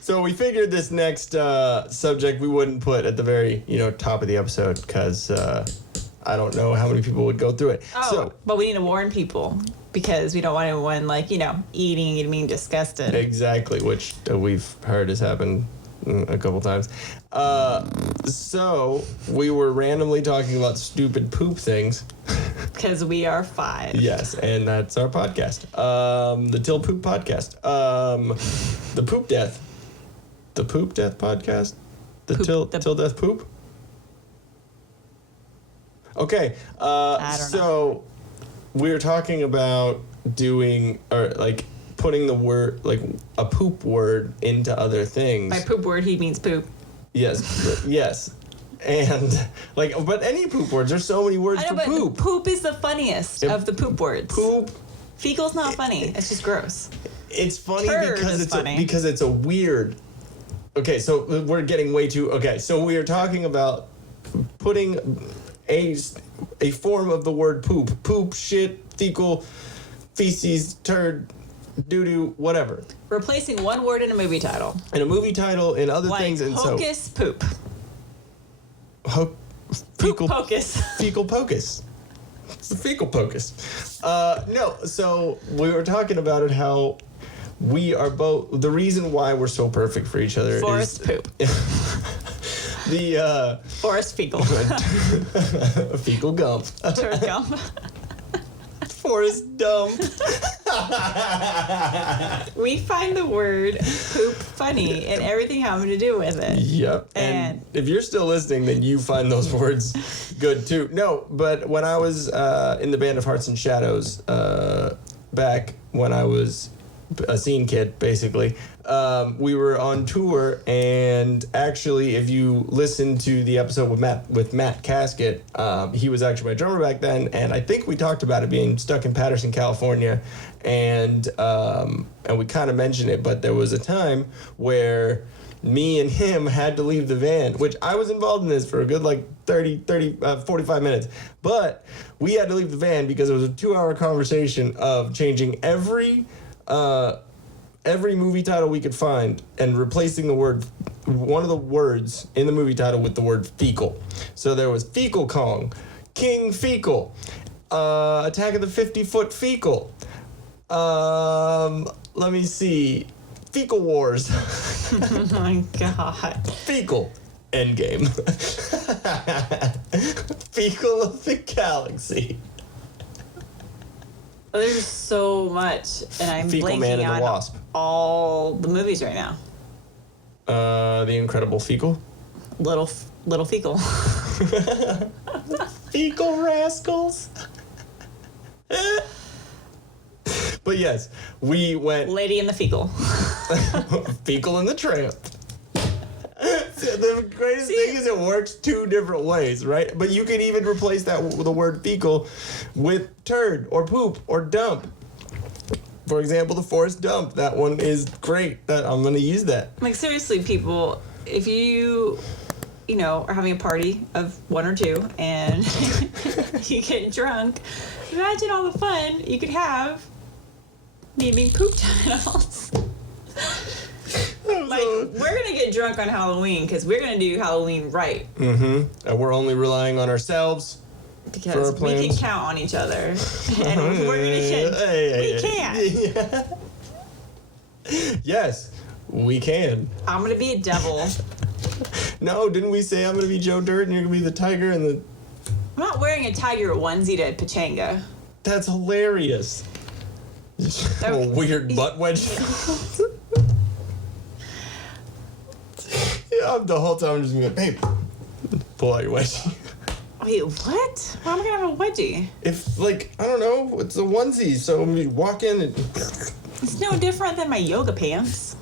So we figured this next subject we wouldn't put at the very, top of the episode because I don't know how many people would go through it. But we need to warn people because we don't want anyone eating and being disgusted. Exactly, which we've heard has happened a couple times. So we were randomly talking about stupid poop things. Because we are 5. Yes, and that's our podcast. The Till Poop Podcast. The Poop Death. The Poop Death Podcast? Till Death Poop? Okay, so we were talking about doing, or putting the word, a poop word into other things. By poop word, he means poop. Yes, yes. And, but any poop words, there's so many words for poop. Poop is the funniest of the poop words. Poop. Fecal's not funny. It's just gross. It's funny Turd because it's a weird. Okay, so we're getting way too. Okay, so we are talking about putting a form of the word poop, shit, fecal, feces, turd, doo-doo, whatever. Replacing one word in a movie title. In a movie title, in other things, and hocus poop. Fecal pocus. Fecal pocus. It's the fecal pocus. No, so we were talking about it, how we are both, the reason why we're so perfect for each other Forest poop. The Forest fecal. Fecal gump. Turd gump. Forest dump. We find the word poop funny and everything having to do with it. Yep. And if you're still listening, then you find those words good too. No, but when I was in the band of Hearts and Shadows, back when I was a scene kid, basically, we were on tour, and actually, if you listen to the episode with Matt Casket, he was actually my drummer back then, and I think we talked about it being stuck in Patterson, California, and we kind of mentioned it, but there was a time where me and him had to leave the van, which I was involved in this for a good 45 minutes, but we had to leave the van because it was a 2-hour conversation of changing every movie title we could find and replacing one of the words in the movie title with the word fecal. So there was Fecal Kong, King Fecal, Attack of the 50-Foot Fecal. Let me see. Fecal Wars. Oh my god. Fecal. Endgame. Fecal of the Galaxy. There's so much, and I'm Fecal blanking Man and on the Wasp. all the movies right now. The Incredible Fecal. Little fecal. Fecal rascals. But yes, we went. Lady in the Fecal. Fecal and the Tramp. The greatest thing is it works 2 different ways, right? But you could even replace the word fecal with turd or poop or dump. For example, the Forest Dump. That one is great. I'm going to use that. Seriously, people, if you are having a party of 1 or 2 and you get drunk, imagine all the fun you could have naming poop titles. We're going to get drunk on Halloween because we're going to do Halloween right. Mm-hmm. And we're only relying on ourselves. Because we can count on each other. And we're going to we can. Yeah. Yes, we can. I'm going to be a devil. No, didn't we say I'm going to be Joe Dirt and you're going to be the tiger and the... I'm not wearing a tiger onesie to Pachanga. That's hilarious. A weird butt wedge. Yeah, the whole time I'm just going, babe, pull out your wedgie. Wait, what? Why am I going to have a wedgie? If, I don't know, it's a onesie, so you walk in and... It's no different than my yoga pants.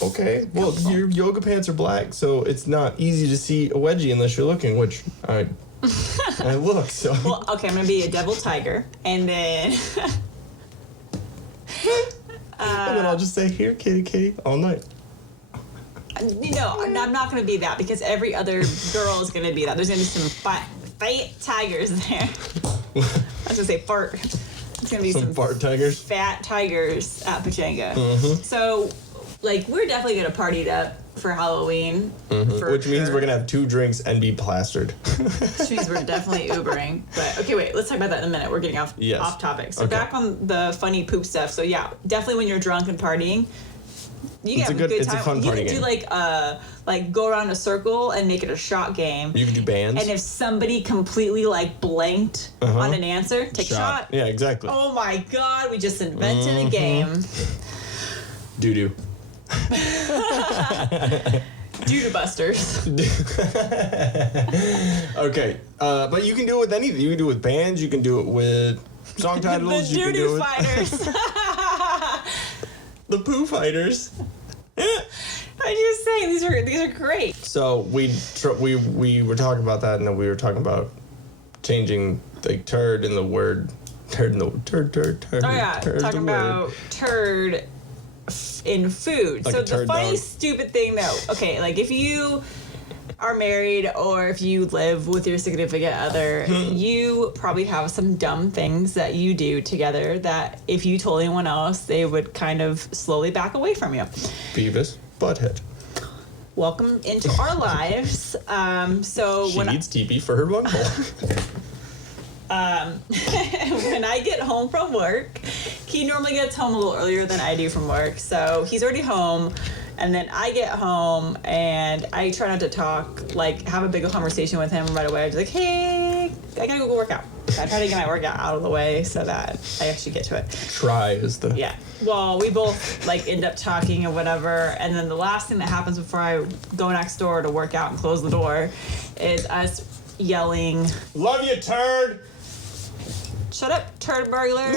Okay, well, your yoga pants are black, so it's not easy to see a wedgie unless you're looking, which I look, so... Well, okay, I'm going to be a devil tiger, and then... and then I'll just say, here, kitty, kitty, all night. No, I'm not going to be that because every other girl is going to be that. There's going to be some fat tigers there. I was going to say fart. It's going to be some fart tigers. Fat tigers at Pachanga. Mm-hmm. So like, we're definitely gonna party it up for Halloween. For Which means sure. we're gonna have 2 drinks and be plastered. Which means we're definitely Ubering. But okay, wait, let's talk about that in a minute. We're getting off topic. So back on the funny poop stuff. So yeah, definitely when you're drunk and partying, you It's have a good it's time. a fun You party can do game. like go around a circle and make it a shot game. You can do bands. And if somebody completely like blanked on an answer, take a shot. Yeah, exactly. Oh my god, we just invented a game. Doo-doo. Doo-doo busters. Okay, but you can do it with anything. You can do it with bands. You can do it with song titles. The You can do doo-doo it fighters. the Pooh Fighters. I just saying these are great. So we were talking about that, and then we were talking about changing the turd in the word. Turd in the turd. Oh yeah, turd talking the word. about turd in food. Like so a the turd funny dog. stupid thing though, okay, like if you are married or if you live with your significant other, you probably have some dumb things that you do together that if you told anyone else, they would kind of slowly back away from you. Beavis Butthead. Welcome into our lives. So She when needs TP for her bunghole. when I get home from work, he normally gets home a little earlier than I do from work. So he's already home, and then I get home, and I try not to talk, like, have a big conversation with him right away. I'm just like, hey, I gotta go work out. I try to get my workout out of the way so that I actually get to it. Try is the... Yeah. Well, we both, like, end up talking and whatever, and then the last thing that happens before I go next door to work out and close the door is us yelling, Love you, turd! shut up, turd burglar,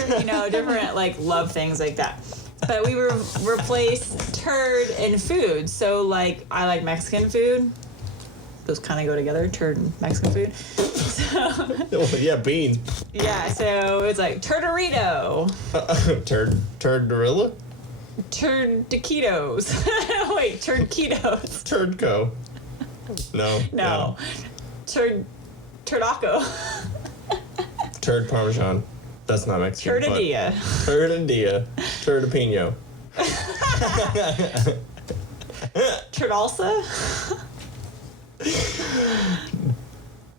different like love things like that. But we replaced turd and food. So like I like Mexican food. Those kind of go together, turd and Mexican food. So Yeah, beans. yeah, so it's like turdirito, Turd gorilla? turd taquitos. Wait, turd ketos. Turdco. No. No, turdaco. Turd Parmesan. That's not Mexican. Turdadilla. Turdadilla. Turdapino. Turdalsa.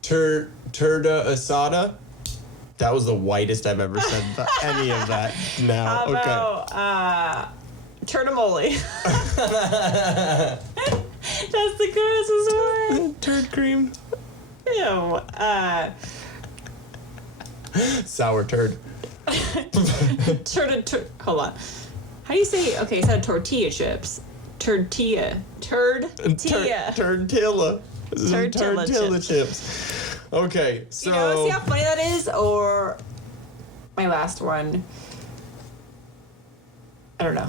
Turda asada. That was the whitest I've ever said any of that. No. How Okay. about turdamole? That's the grossest one. Turd cream. Ew. Sour turd. Hold on. How do you say? Okay, it's not tortilla chips. Turtilla. Turd-tilla. Turdilla. Turdilla chips. Okay, so... See how funny that is? Or my last one. I don't know.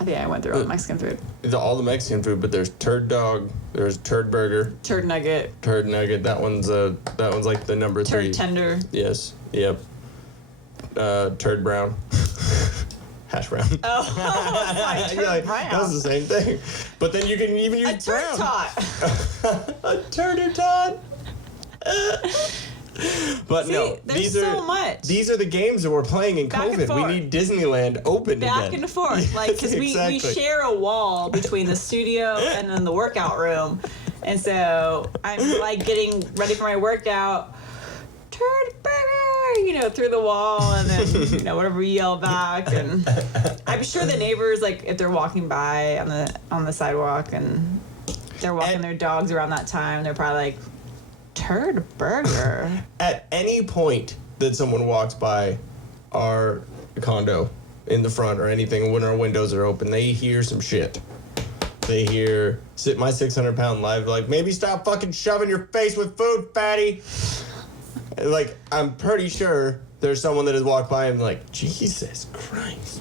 I think I went through all the Mexican food. all the Mexican food, but there's turd dog, there's turd burger, Turd nugget. turd nugget. That one's like the number 3. Turd tender. Yes. Yep. Turd brown. Hash brown. Oh, my turd You're like, brown. that's the same thing. But then you can even use A turd brown. tot. A turd tot. But See, no, there's these so are much. these are the games that we're playing in Back and COVID. We forth. need Disneyland open Back again. and forth, like, because we Exactly. share a wall between the studio and then the workout room, and so I'm like getting ready for my workout, turd burger, through the wall, and then whatever we yell back, and I'm sure the neighbors, like, if they're walking by on the sidewalk and they're walking their dogs around that time, they're probably like, turd burger. At any point that someone walks by our condo in the front or anything, when our windows are open, they hear some shit. They hear my 600-pound life, like, maybe stop fucking shoving your face with food, fatty. Like, I'm pretty sure there's someone that has walked by and like, Jesus Christ.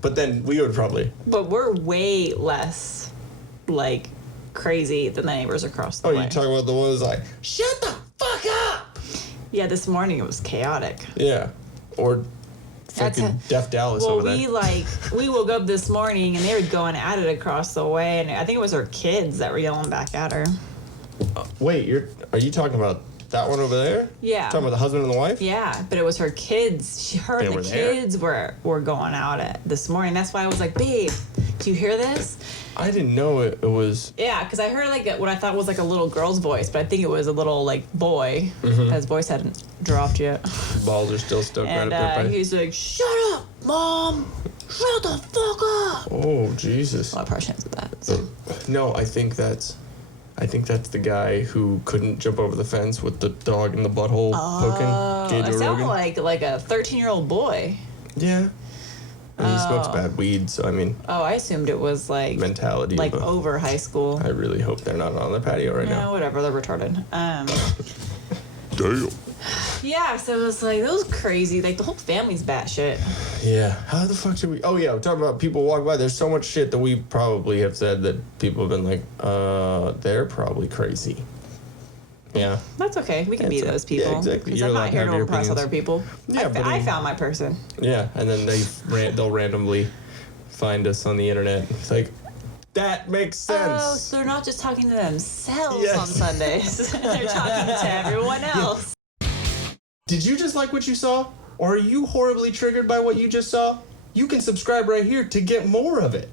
But then we would probably. But we're way less, like, crazy than the neighbors across the Oh, way. you talking about the ones like, shut the fuck up. Yeah, this morning it was chaotic. Yeah. Or That's fucking Deaf Dallas Well, over there. we woke up this morning and they were going at it across the way, and I think it was her kids that were yelling back at her. Wait, are you talking about that one over there? Yeah. Talking about the husband and the wife? Yeah, but it was her kids. Her They and were the there? kids were going out at this morning. That's why I was like, babe, Do you hear this? I didn't know it was. Yeah, because I heard like what I thought was like a little girl's voice, but I think it was a little like boy. His voice hadn't dropped yet. Balls are still stuck And right up there. he's like, "Shut up, Mom! Shut the fuck up!" Oh, Jesus. Well, I probably shouldn't have said that. So. No, I think that's the guy who couldn't jump over the fence with the dog in the butthole poking. It Gator sounded Rogan. like a 13-year-old boy. Yeah. And he smokes bad weed, so I mean. Oh, I assumed it was like mentality. like over high school. I really hope they're not on the patio right now. No, whatever, they're retarded. Damn. Yeah, so it was like, that was crazy. Like, the whole family's batshit. Yeah. How the fuck should we? Oh, yeah. We're talking about people walk by. There's so much shit that we probably have said that people have been like, they're probably crazy. Yeah. That's okay. We can be those people. Yeah, exactly. Because You're I'm allowed not to here have to your impress opinions. other people. Yeah, but I found my person. Yeah, and then they'll randomly find us on the internet. It's like, that makes sense. Oh, so they're not just talking to themselves Yes. on Sundays. They're talking to everyone else. Did you just like what you saw? Or are you horribly triggered by what you just saw? You can subscribe right here to get more of it.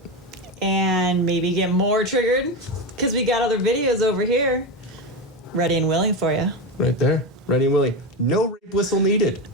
And maybe get more triggered. Because we got other videos over here. Ready and willing for you. Right there. Ready and willing. No rape whistle needed.